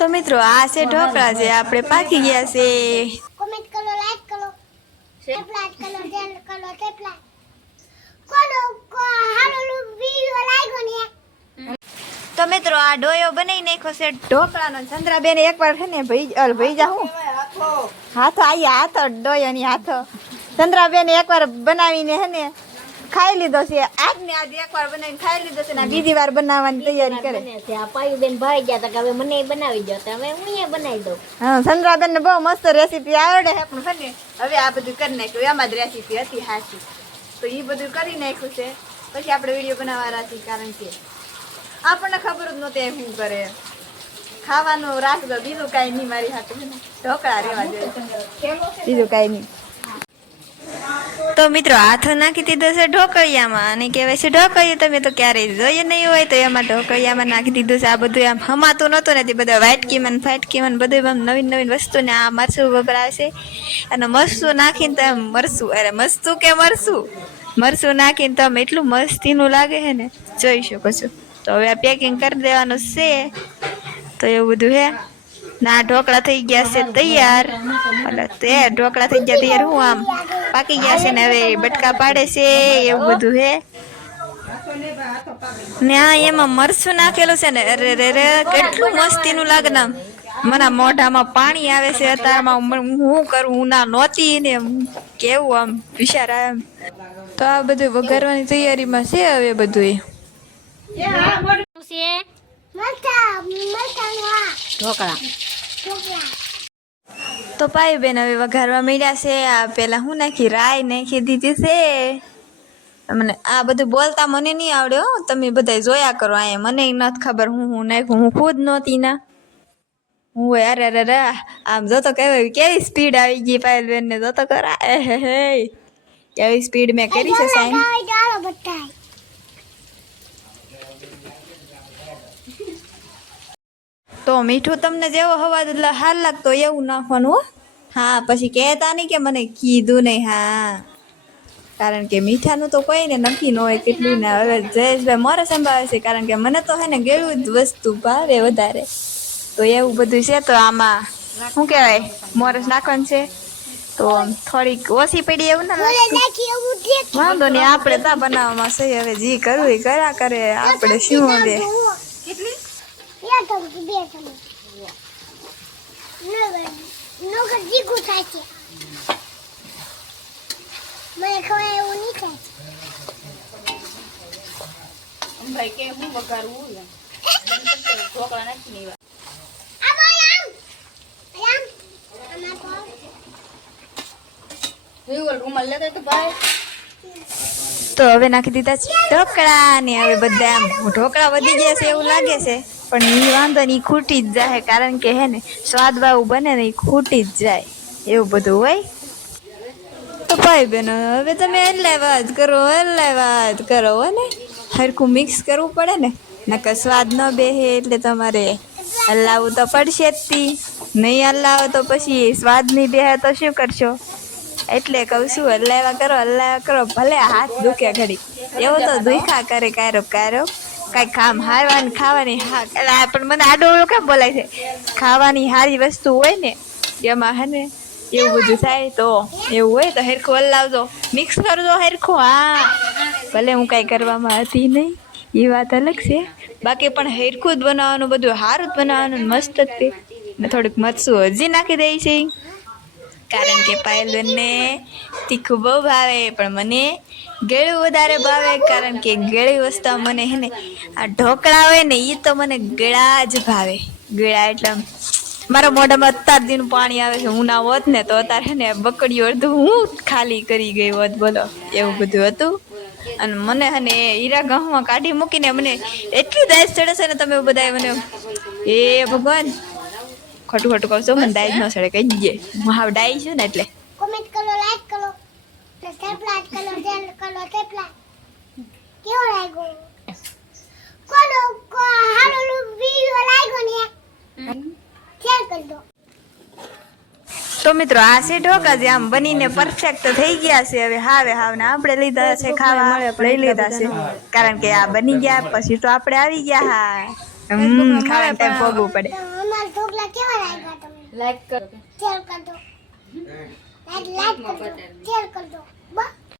તો મિત્રો આ છે ઢોકળા છે આપણે પાકી ગયા છે કમેન્ટ કરો લાઈક કરો સબસ્ક્રાઇબ કરો શેર કરો તેટલા કોનો હાલો વિડિયો લાગ્યો ને તો મિત્રો આ ડોયો બનાવી નાખ્યો છે ઢોકળાનો ચંદ્રાબેન એકવાર છે ને ભાઈ જાઉં હાથો આયા હાથો ડોયો ની હાથો ચંદ્રાબેન એકવાર બનાવીને હે ને ખાઈ લીધો છે આજને આજ એકવાર બનાવીને ખાઈ લીધો છે ને બીજી વાર બનાવવાની તૈયારી કરે છે આ પાયુબેન ભાઈ ગયા તા કે હવે મને બનાવી દો તો હવે હું એ બનાવી દઉં હા ચંદ્રાબેન ને બહુ મસ્ત રેસીપી આવડે છે પણ છે ને હવે આ બધું કરી નાખ્યું એમાં જ રેસીપી હતી હાચી તો એ બધું કરી નાખ્યું છે પછી આપણે વિડીયો બનાવવાના છીએ કારણ કે આપણને ખબર જ નહોતી શું કરે ખાવાનું રાખજો બીજું કાંઈ નહીં મારી હાથે ઢોકળા રહેવા જોઈએ બીજું કાંઈ નહીં તો મિત્રો હાથ નાખી દીધો છે ઢોકળિયામાં અને કહેવાય છે ઢોકળિયું તમે તો ક્યારેય જોઈએ નહીં હોય તો એમાં ઢોકળિયામાં નાખી દીધું છે આ બધું આમ હમાતું નહોતું ને તે બધા વાટકીમાં ફાટકીમાં બધું આમ નવીન નવીન વસ્તુ ને આ મરચું વપરાય છે અને મરચું નાખીને તો આમ મરચું કે મરચું નાખીને તો આમ એટલું મસ્તીનું લાગે છે ને જોઈ શકો છો તો હવે આ પેકિંગ કરી દેવાનું છે તો એવું બધું હે ના ઢોકળા થઈ ગયા છે તૈયાર તે ઢોકળા થઈ ગયા તૈયાર હું આમ પાકી ગયા છે ને હવે બટકા પાડે છે એવું બધું હે ને આ એમાં મરચું નાખેલું છે ને અરે રે કેટલું મસ્તીનું લાગે ને મને મોઢામાં પાણી આવે છે અત્યારમાં હું કરું હું ના નહોતી ને કેવું આમ વિચાર આવે તો આ બધું વઘારવાની તૈયારીમાં છે હવે બધું ઢોકળા તો પાયુબેન હવે વઘારવા મળ્યા છે આ પેલા હું નાખી રાઈ નાખી દીધી છે મને આ બધું બોલતા મને નહીં આવડે હો તમે બધા જોયા કરો અહીંયા મને નથી ખબર હું નાખ્યું હું ખુદ નહોતી ના હું અરે અરે આમ જોતો કહેવાય કેવી સ્પીડ આવી ગઈ પાયુબેન ને જોતો કરા હે કેવી સ્પીડ મેં કરી છે સાઈન તો મીઠું તમને જેવો હવા હાલ લાગતો એવું નાખવાનું હા પછી કહેતા નહીં કે મને કીધું નહીં હા કારણ કે મીઠાનું તો કોઈને નક્કી ન હોય કેટલું ને હવે જયેશભાઈ મોરે સંભાવે છે કારણ કે મને તો હે ને ગેળું જ વસ્તુ ભાવે વધારે તો એવું બધું છે તો આમાં શું કહેવાય મોરસ નાખવાનું છે તો થોડીક ઓછી પડી એવું ના વાંધો નહીં આપણે તા બનાવવામાં છે હવે જી કરવું એ કર્યા કરે આપણે શું દે તો હવે નાખી દીધા ઢોકળા ને હવે બધા આમ ઢોકળા વધી ગયા છે એવું લાગે છે પણ એ વાંધો ને ખૂટી જ જાય કારણ કે હે ને સ્વાદ બાવું બને ને એ ખૂટી જ જાય એવું બધું હોય તો ભાઈ બહેનો હવે તમે હલાય વાત કરો હો ને હરખું મિક્સ કરવું પડે ને નકર સ્વાદ ન બેસે એટલે તમારે હલાવવું તો પડશે જ તી નહીં હલાવો તો પછી સ્વાદ નહીં બેસે તો શું કરશો એટલે કહું છું હલાવ્યા કરો ભલે હાથ દુખે ઘડી એવું તો દુખા કરે કારો કાંઈ કામ હારવાની ખાવાની હા પણ મને આડો કેમ બોલાય છે ખાવાની સારી વસ્તુ હોય ને એમાં હે ને એવું બધું થાય તો એવું હોય તો હેરખું હલાવજો મિક્સ કરજો હેરખું હા ભલે હું કાંઈ કરવામાં હતી નહીં એ વાત અલગ છે બાકી પણ હેરખું જ બનાવવાનું બધું સારું જ બનાવવાનું મસ્ત જ તે ને થોડુંક મરચું હજી નાખી દઈ છે કારણ કે પાયલબેનને તીખું બહુ ભાવે પણ મને ગળ્યું વધારે ભાવે કારણ કે ગળી વસ્તુ મને હે ને આ ઢોકળા હોય ને એ તો મને ગળા જ ભાવે ગળા એટલે મારા મોઢામાં અત્યાર દીનું પાણી આવે છે હું ના હોત ને તો અત્યારે હે ને બકડીઓ અડધું હું ખાલી કરી ગઈ હોત બોલો એવું બધું હતું અને મને હે ને હીરા ઘઉંમાં કાઢી મૂકીને મને એટલી દાજ ચડે છે ને તમે બધા મને એ ભગવાન ખોટું કહું છું મને દાજ ન ચડે કહી દીજે હું હાવ ડાઈ છું ને એટલે કમેન્ટ કરો લાઈક કરો સબસ્ક્રાઇબ કરો શેર કરો તેટલા કેવો લાગ્યો કોનો હાલો વિડિયો લાગ્યો ને શેર કરી દો તો મિત્રો આ છે ઢોકળા જે આમ બનીને પરફેક્ટ થઈ ગયા છે હવે હાવ ને આપણે લીધા છે ખાવા લઈ લીધા છે કારણ કે આ બની ગયા પછી તો આપણે આવી ગયા હા ખાવાનો ટાઈમ ભોગવવું પડે ઢોકળા કેવા લાગ્યા તમને લાઈક કરો શેર કર દો લાઈક કર દો શેર કર દો બસ